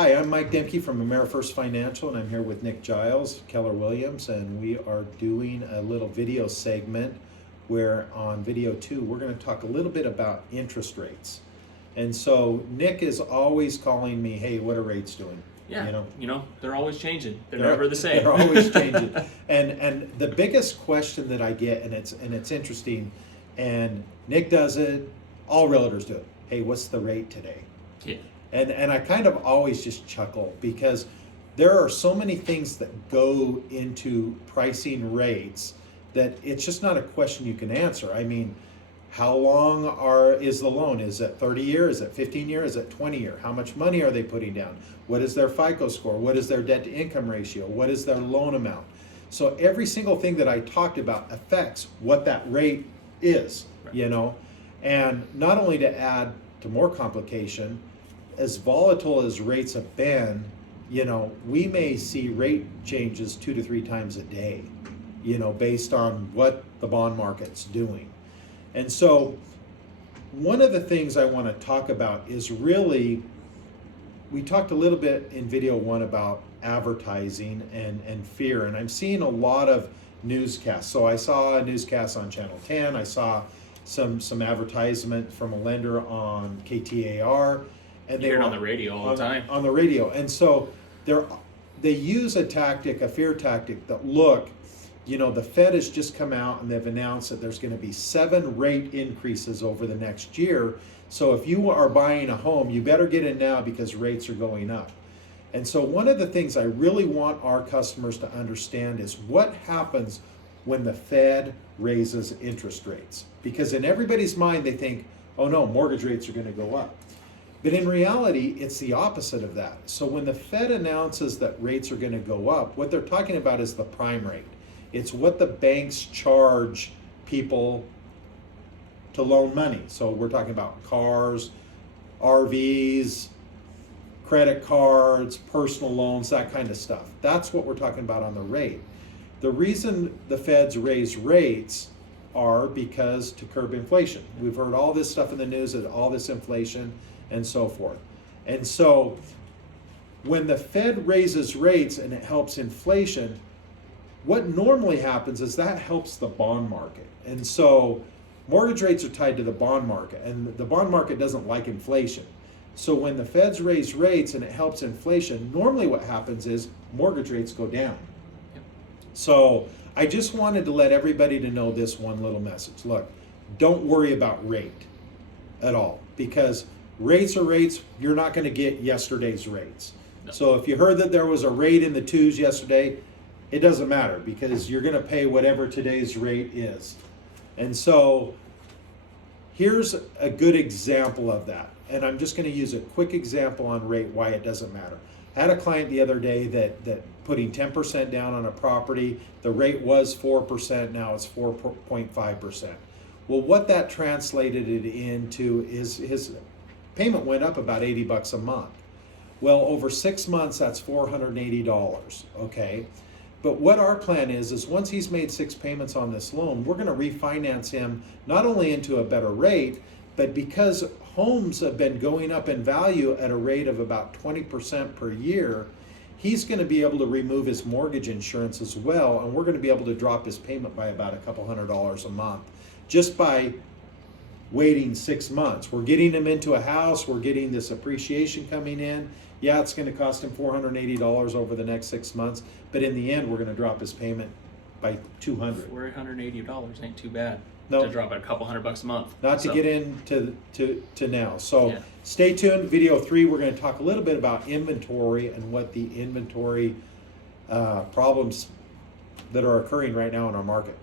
Hi, I'm Mike Demke from Amerifirst Financial, and I'm here with Nick Giles, Keller Williams, and we are doing a little video segment where on video 2 we're going to talk a little bit about interest rates. And so Nick is always calling me, hey, what are rates doing? Yeah, they're always changing. They're never the same. They're always changing. And the biggest question that I get, and it's interesting, and Nick does it, all realtors do it. Hey, what's the rate today? Yeah. And I kind of always just chuckle because there are so many things that go into pricing rates that it's just not a question you can answer. I mean, how long is the loan? Is it 30 year? Is it 15 year? Is it 20 year? How much money are they putting down? What is their FICO score? What is their debt to income ratio? What is their loan amount? So every single thing that I talked about affects what that rate is, Right. And not only to add to more complication, as volatile as rates have been, we may see rate changes 2 to 3 times a day, based on what the bond market's doing. And so one of the things I want to talk about is really, we talked a little bit in video 1 about advertising and fear, and I'm seeing a lot of newscasts. So I saw a newscast on Channel 10, I saw some advertisement from a lender on KTAR, and You hear it on the radio all the time. On the radio. And so they use a fear tactic that the Fed has just come out and they've announced that there's going to be 7 rate increases over the next year. So if you are buying a home, you better get in now because rates are going up. And so one of the things I really want our customers to understand is what happens when the Fed raises interest rates. Because in everybody's mind, they think, oh no, mortgage rates are going to go up. But in reality, it's the opposite of that. So when the Fed announces that rates are going to go up, what they're talking about is the prime rate. It's what the banks charge people to loan money. So we're talking about cars, RVs, credit cards, personal loans, that kind of stuff. That's what we're talking about on the rate. The reason the Feds raise rates are because to curb inflation. We've heard all this stuff in the news, all this inflation and so forth. And so when the Fed raises rates and it helps inflation, what normally happens is that helps the bond market. And so mortgage rates are tied to the bond market, and the bond market doesn't like inflation. So when the Feds raise rates and it helps inflation, normally what happens is mortgage rates go down. Yep. So I just wanted to let everybody to know this one little message. Look, don't worry about rate at all, because rates are rates. You're not going to get yesterday's rates. No. So if you heard that there was a rate in the 2s yesterday, it doesn't matter because you're going to pay whatever today's rate is. And so here's a good example of that. And I'm just going to use a quick example on rate, why it doesn't matter. I had a client the other day that putting 10% down on a property, the rate was 4%, now it's 4.5%. Well, what that translated it into is his payment went up about $80 a month. Well, over 6 months, that's $480, okay? But what our plan is once he's made 6 payments on this loan, we're going to refinance him not only into a better rate, but because homes have been going up in value at a rate of about 20% per year, he's going to be able to remove his mortgage insurance as well, and we're going to be able to drop his payment by about a couple $100 a month just by waiting 6 months. We're getting him into a house, we're getting this appreciation coming in. Yeah, it's going to cost him $480 over the next 6 months, but in the end, we're going to drop his payment by $200. $480 ain't too bad. No. To drop it a couple $100 a month. Not to get into to now. So Yeah. Stay tuned. Video 3, we're going to talk a little bit about inventory and what the inventory problems that are occurring right now in our market.